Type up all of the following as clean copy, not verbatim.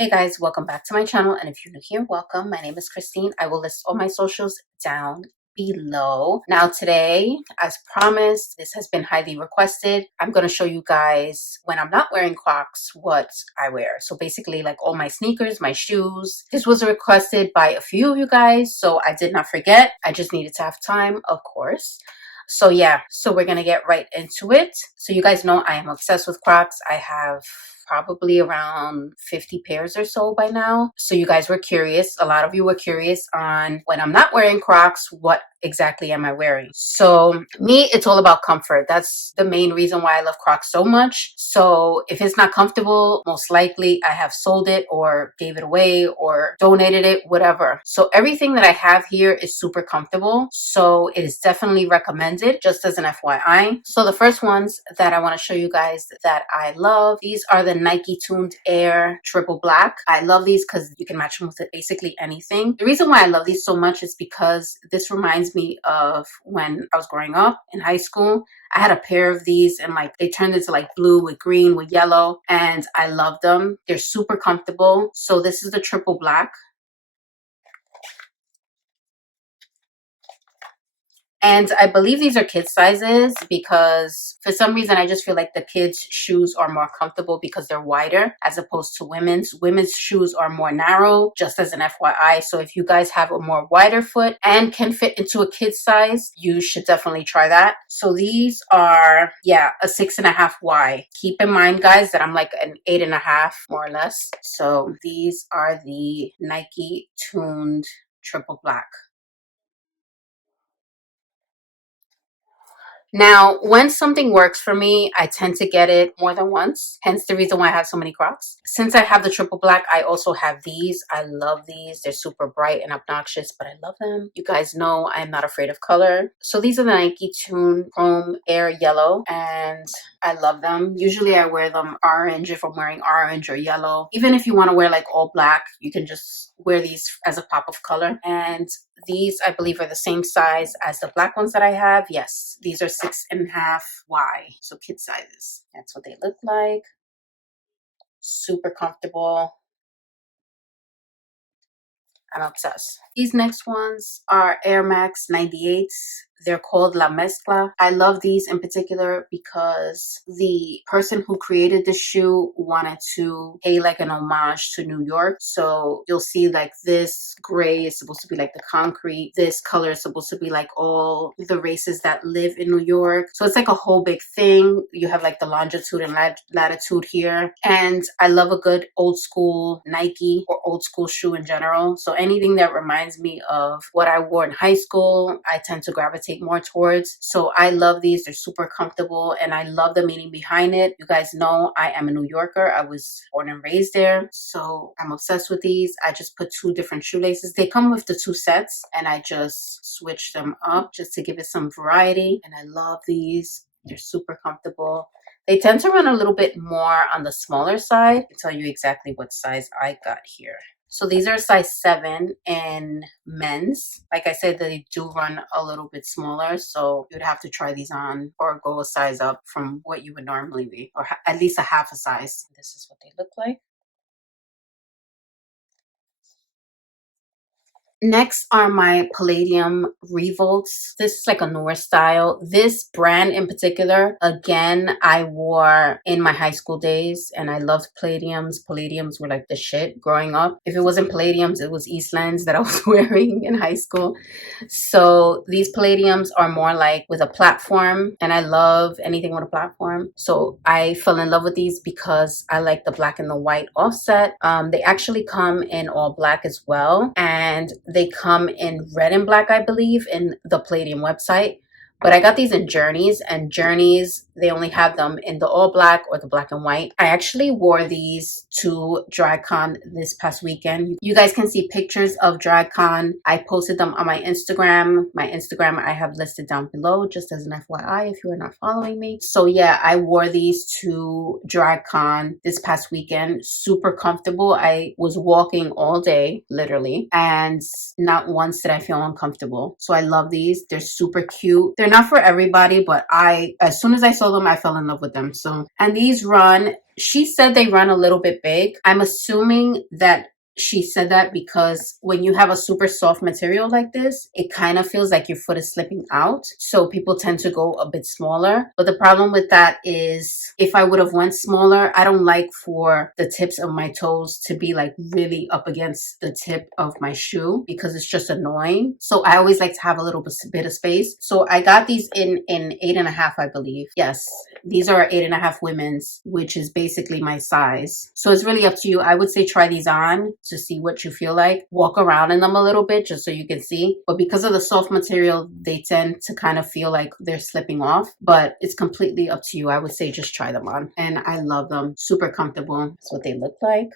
Hey guys, welcome back to my channel, and if you're new here, welcome. My name is Christine. I will list all my socials down below. Now today, as promised, this has been highly requested. I'm going to show you guys when I'm not wearing Crocs what I wear. So basically like all my sneakers, my shoes. This was requested by a few of you guys, so I did not forget. I just needed to have time, of course. So yeah, so we're gonna get right into it. So you guys know I am obsessed with Crocs. I have probably around 50 pairs or so by now. So you guys were curious. A lot of you were curious on when I'm not wearing Crocs, what exactly am I wearing? So me, it's all about comfort. That's the main reason why I love Crocs so much. So if it's not comfortable, most likely I have sold it or gave it away or donated it, whatever. So everything that I have here is super comfortable. So it is definitely recommended, just as an FYI. So the first ones that I want to show you guys that I love, these are the Nike Tuned Air Triple Black. I love these because you can match them with basically anything. The reason why I love these so much is because this reminds me of when I was growing up in high school. I had a pair of these and like they turned into like blue with green with yellow, and I love them. They're super comfortable. So this is the Triple Black. And I believe these are kids sizes because for some reason I just feel like the kids shoes are more comfortable because they're wider as opposed to women's. Women's shoes are more narrow, just as an FYI. So if you guys have a more wider foot and can fit into a kid size, you should definitely try that. So these are, yeah, a 6.5Y. Keep in mind, guys, that I'm like an 8.5 more or less. So these are the Nike Tuned Triple Black. Now, when something works for me, I tend to get it more than once. Hence the reason why I have so many Crocs. Since I have the Triple Black, I also have these. I love these. They're super bright and obnoxious, but I love them. You guys know I am not afraid of color. So these are the Nike Tune Chrome Air Yellow, and I love them. Usually I wear them orange if I'm wearing orange or yellow. Even if you want to wear like all black, you can just wear these as a pop of color. And these, I believe, are the same size as the black ones that I have. Yes, these are 6.5Y, so kid sizes. That's what they look like. Super comfortable. I'm obsessed. These next ones are Air Max 98s. They're called La Mezcla. I love these in particular because the person who created the shoe wanted to pay like an homage to New York. So you'll see like this gray is supposed to be like the concrete. This color is supposed to be like all the races that live in New York. So it's like a whole big thing. You have like the longitude and latitude here. And I love a good old school Nike or old school shoe in general. So anything that reminds me of what I wore in high school, I tend to gravitate more towards. So I love these. They're super comfortable and I love the meaning behind it. You guys know I am a New Yorker. I was born and raised there. So I'm obsessed with these. I just put 2 different shoelaces. They come with the 2 sets and I just switch them up just to give it some variety. And I love these. They're super comfortable. They tend to run a little bit more on the smaller side. I'll tell you exactly what size I got here. So these are size 7 in men's. Like I said, they do run a little bit smaller, so you'd have to try these on or go a size up from what you would normally be, or at least a half a size. This is what they look like. Next are my Palladium Revolts. This is like a newer style. This brand in particular, again, I wore in my high school days and I loved Palladiums. Palladiums were like the shit growing up. If it wasn't Palladiums, it was Eastlands that I was wearing in high school. So these Palladiums are more like with a platform, and I love anything with a platform. So I fell in love with these because I like the black and the white offset. They actually come in all black as well, and they come in red and black, I believe, in the Palladium website. But I got these in Journeys, and Journeys, they only have them in the all black or the black and white. I actually wore these to DryCon this past weekend. You guys can see pictures of DryCon. I posted them on my Instagram. My Instagram I have listed down below, just as an FYI if you are not following me. So yeah, I wore these to DryCon this past weekend. Super comfortable. I was walking all day, literally, and not once did I feel uncomfortable. So I love these. They're super cute. They're not for everybody, but as soon as I saw them, I fell in love with them. So, and these run She said they run a little bit big. I'm assuming that she said that because when you have a super soft material like this, it kind of feels like your foot is slipping out. So people tend to go a bit smaller. But the problem with that is if I would have went smaller, I don't like for the tips of my toes to be like really up against the tip of my shoe because it's just annoying. So I always like to have a little bit of space. So I got these in 8.5, I believe. Yes, these are 8.5 women's, which is basically my size. So it's really up to you. I would say try these on to see what you feel like. Walk around in them a little bit just so you can see. But because of the soft material, they tend to kind of feel like they're slipping off. But it's completely up to you. I would say just try them on. And I love them. Super comfortable. That's what they look like.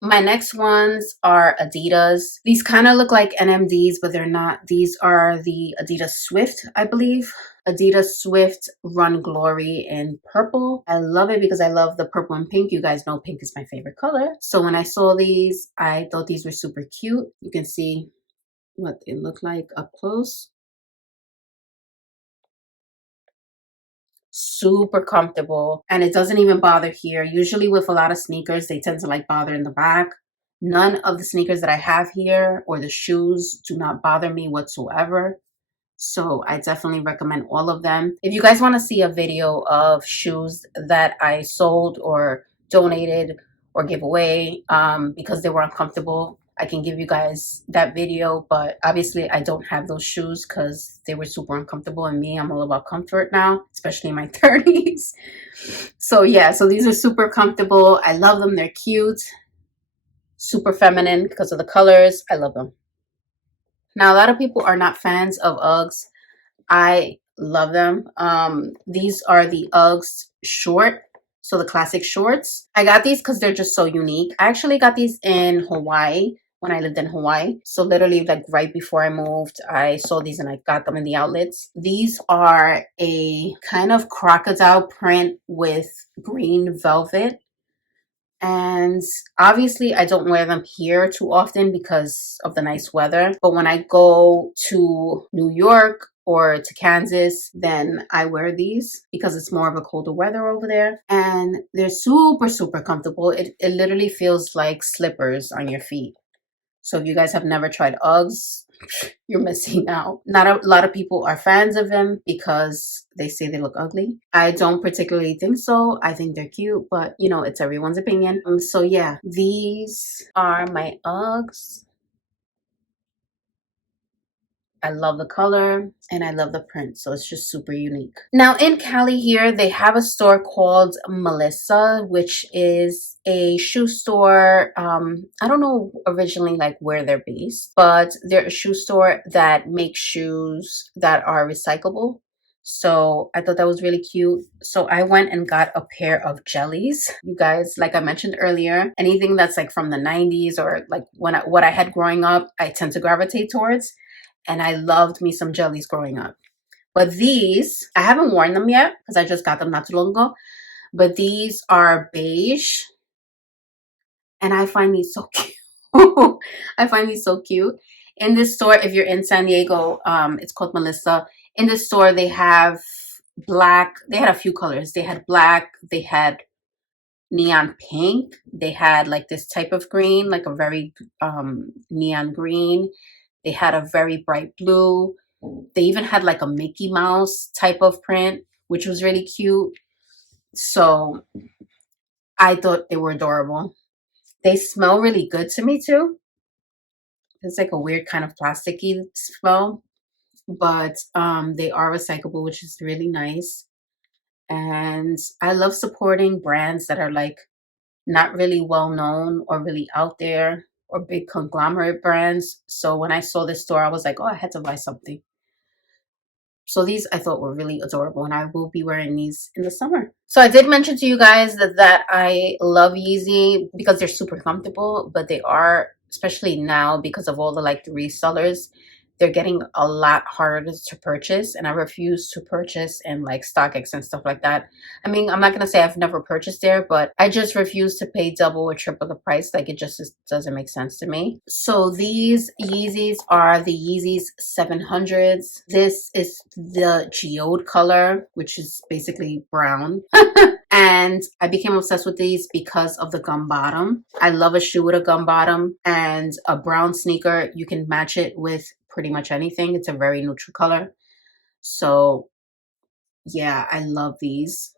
My next ones are Adidas. These kind of look like NMDs, but they're not. These are the Adidas Swift, I believe. Adidas Swift Run Glory in purple. I love it because I love the purple and pink. You guys know pink is my favorite color. So when I saw these, I thought these were super cute. You can see what they look like up close. Super comfortable, and it doesn't even bother here. Usually with a lot of sneakers, they tend to like bother in the back. None of the sneakers that I have here or the shoes do not bother me whatsoever. So I definitely recommend all of them. If you guys want to see a video of shoes that I sold or donated or give away because they were uncomfortable, I can give you guys that video. But obviously I don't have those shoes because they were super uncomfortable, and me, I'm all about comfort now, especially in my 30s. So yeah, so these are super comfortable. I love them. They're cute, super feminine because of the colors. I love them. Now, a lot of people are not fans of Uggs. I love them. These are the Uggs short. So the classic shorts. I got these because they're just so unique. I actually got these in Hawaii when I lived in Hawaii. So literally like right before I moved, I saw these and I got them in the outlets. These are a kind of crocodile print with green velvet. And obviously I don't wear them here too often because of the nice weather. But when I go to New York or to Kansas, then I wear these because it's more of a colder weather over there. And they're super, super comfortable. It literally feels like slippers on your feet. So if you guys have never tried Uggs, you're missing out. Not a lot of people are fans of them because they say they look ugly. I don't particularly think so. I think they're cute, but you know, it's everyone's opinion. So yeah, these are my Uggs. I love the color and I love the print. So it's just super unique. Now in Cali here, they have a store called Melissa, which is a shoe store. I don't know originally like where they're based, but they're a shoe store that makes shoes that are recyclable. So I thought that was really cute. So I went and got a pair of jellies. You guys, like I mentioned earlier, anything that's like from the 90s or like what I had growing up, I tend to gravitate towards. And I loved me some jellies growing up. But these, I haven't worn them yet because I just got them not too long ago. But these are beige. And I find these so cute. I find these so cute. In this store, if you're in San Diego, it's called Melissa. In this store, they have black. They had a few colors. They had black. They had neon pink. They had like this type of green, like a very neon green. They had a very bright blue. They even had like a Mickey Mouse type of print, which was really cute. So I thought they were adorable. They smell really good to me too. It's like a weird kind of plasticky smell, but they are recyclable, which is really nice. And I love supporting brands that are like not really well known or really out there or big conglomerate brands. So when I saw this store, I was like, oh, I had to buy something. So these I thought were really adorable, and I will be wearing these in the summer. So I did mention to you guys that I love Yeezy because they're super comfortable, but they are, especially now because of all the like the resellers, they're getting a lot harder to purchase, and I refuse to purchase in like StockX and stuff like that. I mean, I'm not gonna say I've never purchased there, but I just refuse to pay double or triple the price. Like it just doesn't make sense to me. So these Yeezys are the Yeezys 700s. This is the geode color, which is basically brown. And I became obsessed with these because of the gum bottom. I love a shoe with a gum bottom, and a brown sneaker, you can match it with pretty much anything. It's a very neutral color. So yeah, I love these.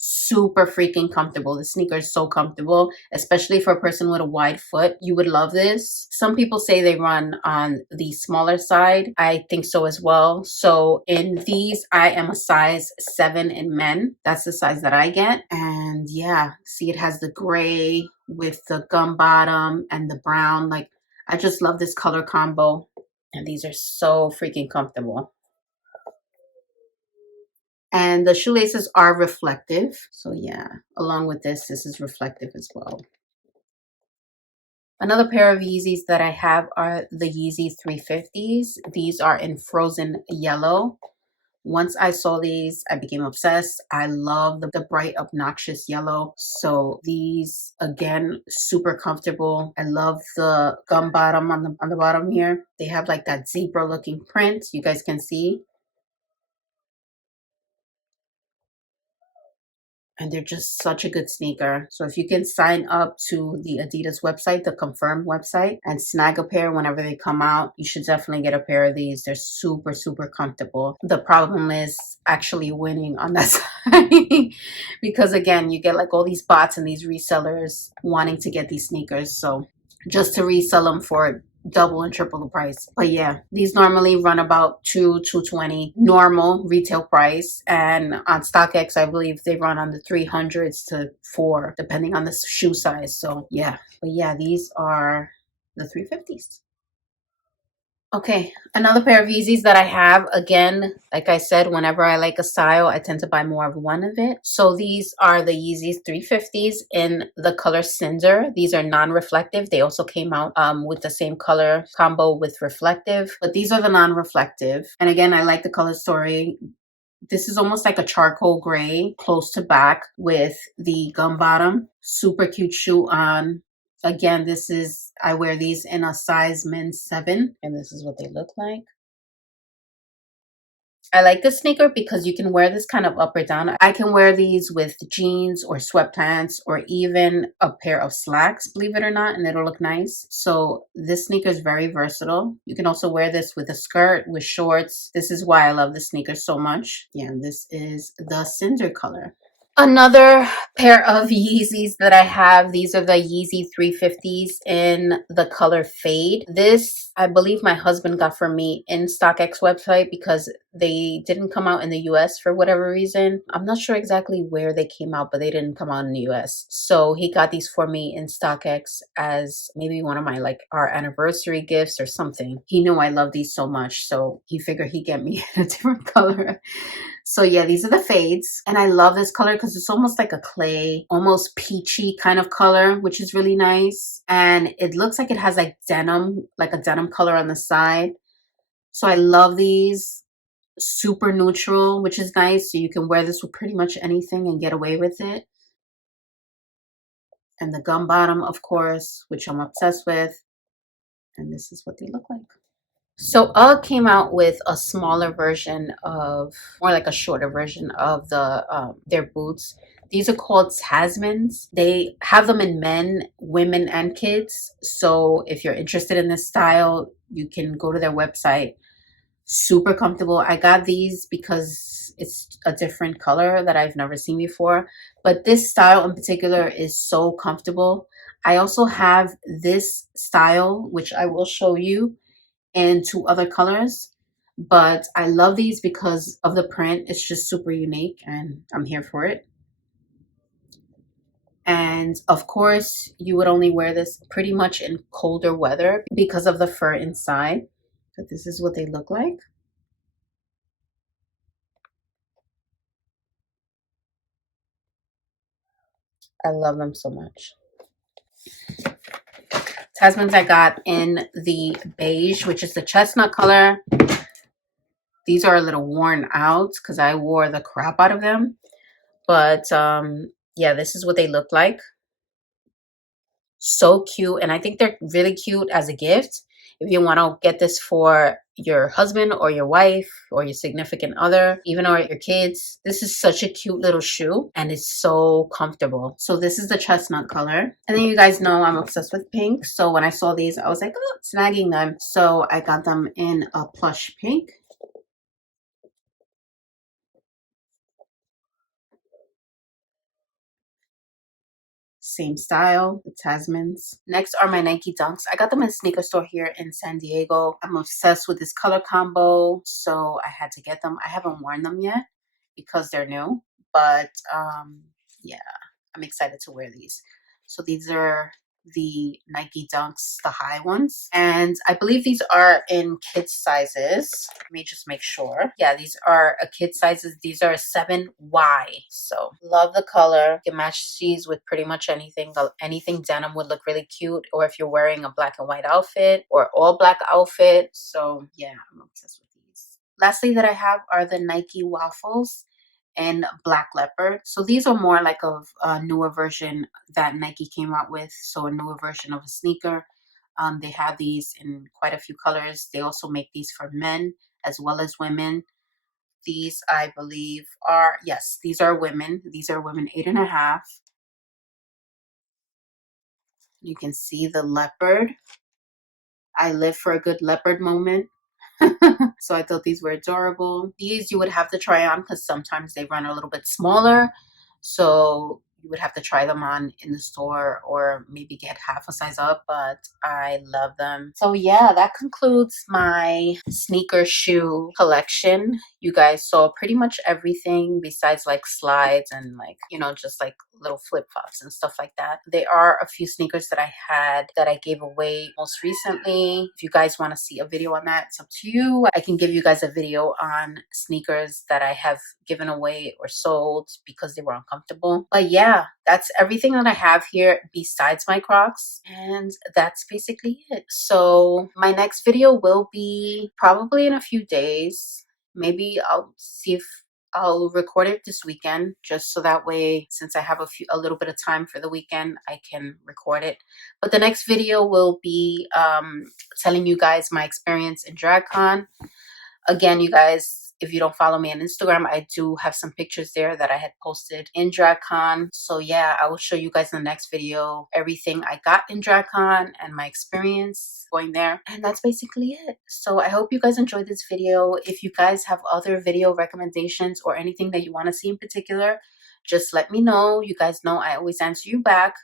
Super freaking comfortable. The sneaker is so comfortable, especially for a person with a wide foot. You would love this. Some people say they run on the smaller side. I think so as well. So in these, I am a size 7 in men. That's the size that I get. And yeah, see, it has the gray with the gum bottom and the brown. Like, I just love this color combo. And these are so freaking comfortable. And the shoelaces are reflective. So yeah, along with this is reflective as well. Another pair of Yeezys that I have are the Yeezy 350s. These are in frozen yellow. Once I saw these, I became obsessed. I love the bright, obnoxious yellow. So these, again, super comfortable. I love the gum bottom on the bottom here. They have like that zebra looking print. You guys can see. And they're just such a good sneaker. So if you can sign up to the Adidas website, the confirmed website, and snag a pair whenever they come out, you should definitely get a pair of these. They're super, super comfortable. The problem is actually winning on that side because again, you get like all these bots and these resellers wanting to get these sneakers. So just to resell them for double and triple the price. But yeah, these normally run about $220 normal retail price, and on StockX I believe they run on the 300s to 4 depending on the shoe size. So yeah, but yeah, these are the 350s. Okay, another pair of Yeezys that I have, again, like I said, whenever I like a style, I tend to buy more of one of it. So these are the Yeezys 350s in the color Cinder. These are non-reflective. They also came out with the same color combo with reflective, but these are the non-reflective. And again, I like the color story. This is almost like a charcoal gray, close to back with the gum bottom. Super cute shoe on. Again, I wear these in a size men's 7, and this is what they look like. I like this sneaker because you can wear this kind of up or down. I can wear these with jeans or sweatpants or even a pair of slacks, believe it or not, and it'll look nice. So this sneaker is very versatile. You can also wear this with a skirt, with shorts. This is why I love this sneaker so much. Yeah, this is the Cinder color. Another pair of Yeezys that I have, these are the Yeezy 350s in the color Fade. This, I believe my husband got for me in StockX website because they didn't come out in the US for whatever reason. I'm not sure exactly where they came out, but they didn't come out in the US. So he got these for me in StockX as maybe one of my like our anniversary gifts or something. He knew I love these so much, so he figured he'd get me in a different color. So yeah, these are the fades. And I love this color because it's almost like a clay, almost peachy kind of color, which is really nice. And it looks like it has like denim, like a denim color on the side. So I love these. Super neutral, which is nice. So you can wear this with pretty much anything and get away with it. And the gum bottom, of course, which I'm obsessed with. And this is what they look like. So UGG came out with a smaller version of, more like a shorter version of their boots. These are called Tasmans. They have them in men, women, and kids. So if you're interested in this style, you can go to their website. Super comfortable. I got these because it's a different color that I've never seen before. But this style in particular is so comfortable. I also have this style, which I will show you, and 2 other colors, but I love these because of the print. It's just super unique and I'm here for it. And of course, you would only wear this pretty much in colder weather because of the fur inside. But this is what they look like. I love them so much. Tasmans I got in the beige, which is the chestnut color. These are a little worn out because I wore the crap out of them. But yeah, this is what they look like. So cute. And I think they're really cute as a gift. If you want to get this for your husband or your wife or your significant other, even or your kids, this is such a cute little shoe and it's so comfortable. So this is the chestnut color. And then you guys know I'm obsessed with pink. So when I saw these, I was like, oh, snagging them. So I got them in a plush pink. Same style, the Tasmans. Next are my Nike Dunks. I got them in a sneaker store here in San Diego. I'm obsessed with this color combo, so I had to get them. I haven't worn them yet because they're new, but yeah, I'm excited to wear these. So these are the Nike Dunks, the high ones. And I believe these are in kids sizes. Let me just make sure. Yeah, these are a kid sizes. These are a 7Y. So love the color. You can match these with pretty much anything. Anything denim would look really cute. Or if you're wearing a black and white outfit or all black outfit. So yeah, I'm obsessed with these. Lastly that I have are the Nike waffles and black leopard. So these are more like a newer version that Nike came out with. So a newer version of a sneaker. They have these in quite a few colors. They also make these for men as well as women. These I believe are, yes, these are women. These are women 8.5. You can see the leopard. I live for a good leopard moment. So I thought these were adorable. These you would have to try on because sometimes they run a little bit smaller. So you would have to try them on in the store or maybe get half a size up, but I love them. So yeah, that concludes my sneaker shoe collection. You guys saw pretty much everything besides like slides and like, you know, just like little flip-flops and stuff like that. There are a few sneakers that I had that I gave away most recently. If you guys want to see a video on that, it's up to you. I can give you guys a video on sneakers that I have given away or sold because they were uncomfortable. But yeah, that's everything that I have here besides my Crocs. And that's basically it. So my next video will be probably in a few days. Maybe I'll see if I'll record it this weekend just so that way, since I have a little bit of time for the weekend, I can record it. But the next video will be telling you guys my experience in DragCon. Again, you guys, if you don't follow me on Instagram, I do have some pictures there that I had posted in DragCon. So yeah, I will show you guys in the next video everything I got in DragCon and my experience going there. And that's basically it. So I hope you guys enjoyed this video. If you guys have other video recommendations or anything that you want to see in particular, just let me know. You guys know I always answer you back.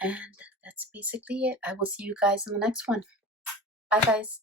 And that's basically it. I will see you guys in the next one. Bye, guys.